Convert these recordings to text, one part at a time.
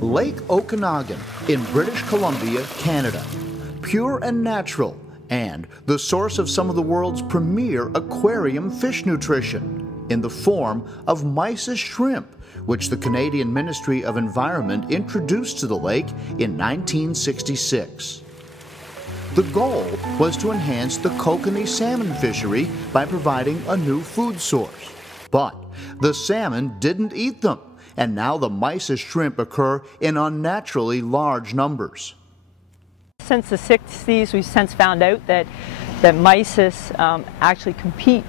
Lake Okanagan in British Columbia, Canada. Pure and natural, and the source of some of the world's premier aquarium fish nutrition in the form of Mysis shrimp, which the Canadian Ministry of Environment introduced to the lake in 1966. The goal was to enhance the kokanee salmon fishery by providing a new food source. But the salmon didn't eat them, and now the Mysis shrimp occur in unnaturally large numbers. Since the 60s, we've since found out that Mysis actually compete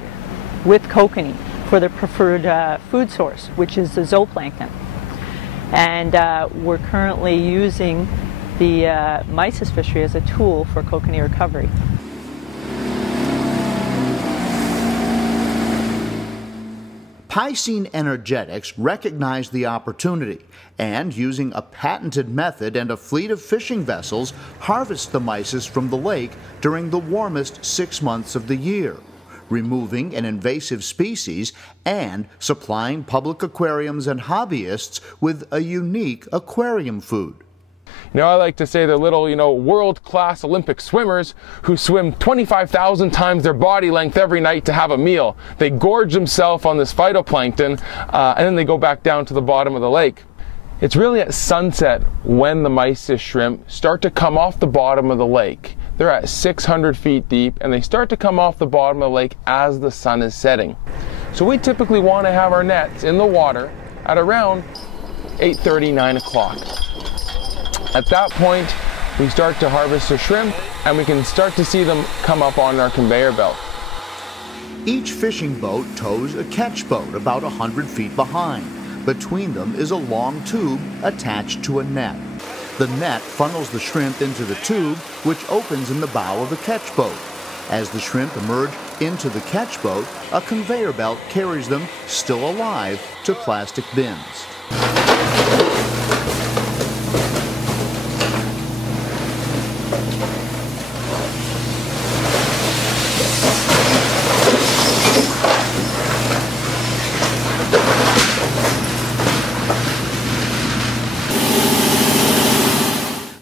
with kokanee for their preferred food source, which is the zooplankton. And we're currently using the Mysis fishery as a tool for kokanee recovery. Piscine Energetics recognized the opportunity and, using a patented method and a fleet of fishing vessels, harvest the Mysis from the lake during the warmest 6 months of the year, removing an invasive species and supplying public aquariums and hobbyists with a unique aquarium food. You know, I like to say they're little, world-class Olympic swimmers who swim 25,000 times their body length every night to have a meal. They gorge themselves on this phytoplankton, and then they go back down to the bottom of the lake. It's really at sunset when the Mysis shrimp start to come off the bottom of the lake. They're at 600 feet deep, and they start to come off the bottom of the lake as the sun is setting. So we typically want to have our nets in the water at around 8:30, 9 o'clock. At that point, we start to harvest the shrimp, and we can start to see them come up on our conveyor belt. Each fishing boat tows a catch boat about 100 feet behind. Between them is a long tube attached to a net. The net funnels the shrimp into the tube, which opens in the bow of the catch boat. As the shrimp emerge into the catch boat, a conveyor belt carries them, still alive, to plastic bins.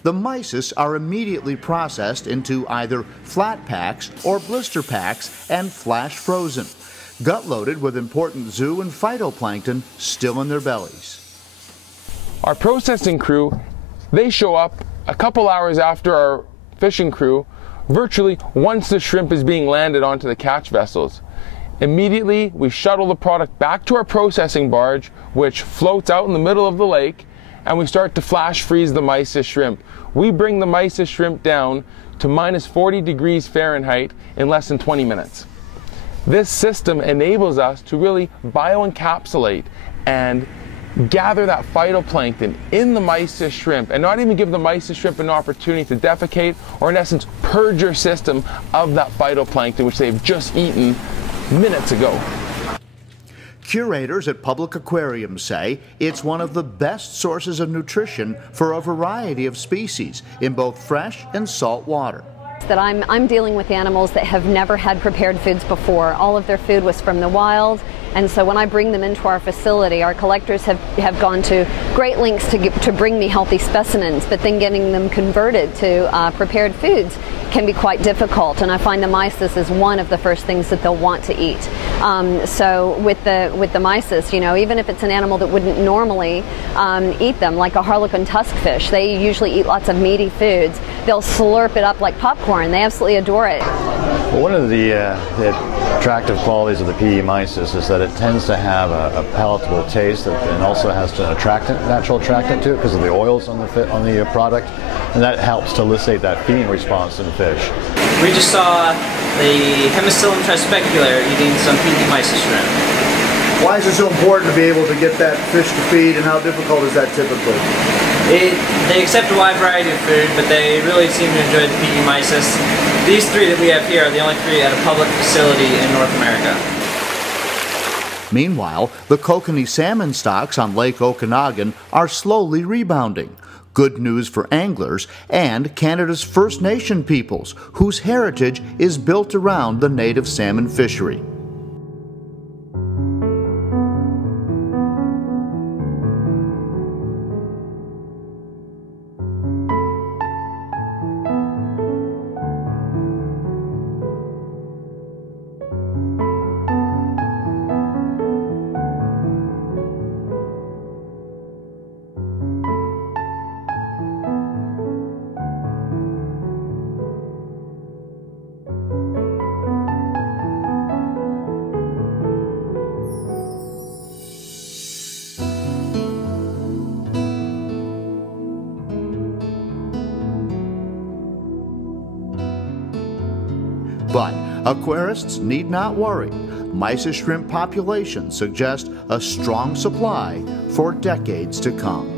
The Mysis are immediately processed into either flat packs or blister packs and flash frozen, gut-loaded with important zoo and phytoplankton still in their bellies. Our processing crew, they show up a couple hours after our fishing crew, virtually once the shrimp is being landed onto the catch vessels. Immediately, we shuttle the product back to our processing barge, which floats out in the middle of the lake, and we start to flash freeze the Mysis shrimp. We bring the Mysis shrimp down to minus 40 degrees Fahrenheit in less than 20 minutes. This system enables us to really bioencapsulate and gather that phytoplankton in the Mysis shrimp, and not even give the Mysis shrimp an opportunity to defecate, or in essence purge your system of that phytoplankton which they've just eaten minutes ago. Curators at public aquariums say it's one of the best sources of nutrition for a variety of species in both fresh and salt water. That I'm dealing with animals that have never had prepared foods before. All of their food was from the wild, and so when I bring them into our facility, our collectors have gone to great lengths to bring me healthy specimens, but then getting them converted to prepared foods can be quite difficult, and I find the Mysis is one of the first things that they'll want to eat. So with the Mysis, even if it's an animal that wouldn't normally eat them, like a harlequin tuskfish, they usually eat lots of meaty foods. They'll slurp it up like popcorn. They absolutely adore it. Well, one of the attractive qualities of the PE Mysis is that it tends to have a palatable taste, and also has an natural attractant to it because of the oils on the product, and that helps to elicit that feeding response in fish. We just saw the Hemicillum trispeculaire eating some PE Mysis shrimp. Why is it so important to be able to get that fish to feed, and how difficult is that typically? They accept a wide variety of food, but they really seem to enjoy the PE Mysis. These three that we have here are the only three at a public facility in North America. Meanwhile, the kokanee salmon stocks on Lake Okanagan are slowly rebounding. Good news for anglers and Canada's First Nation peoples, whose heritage is built around the native salmon fishery. Aquarists need not worry. Mysis shrimp populations suggest a strong supply for decades to come.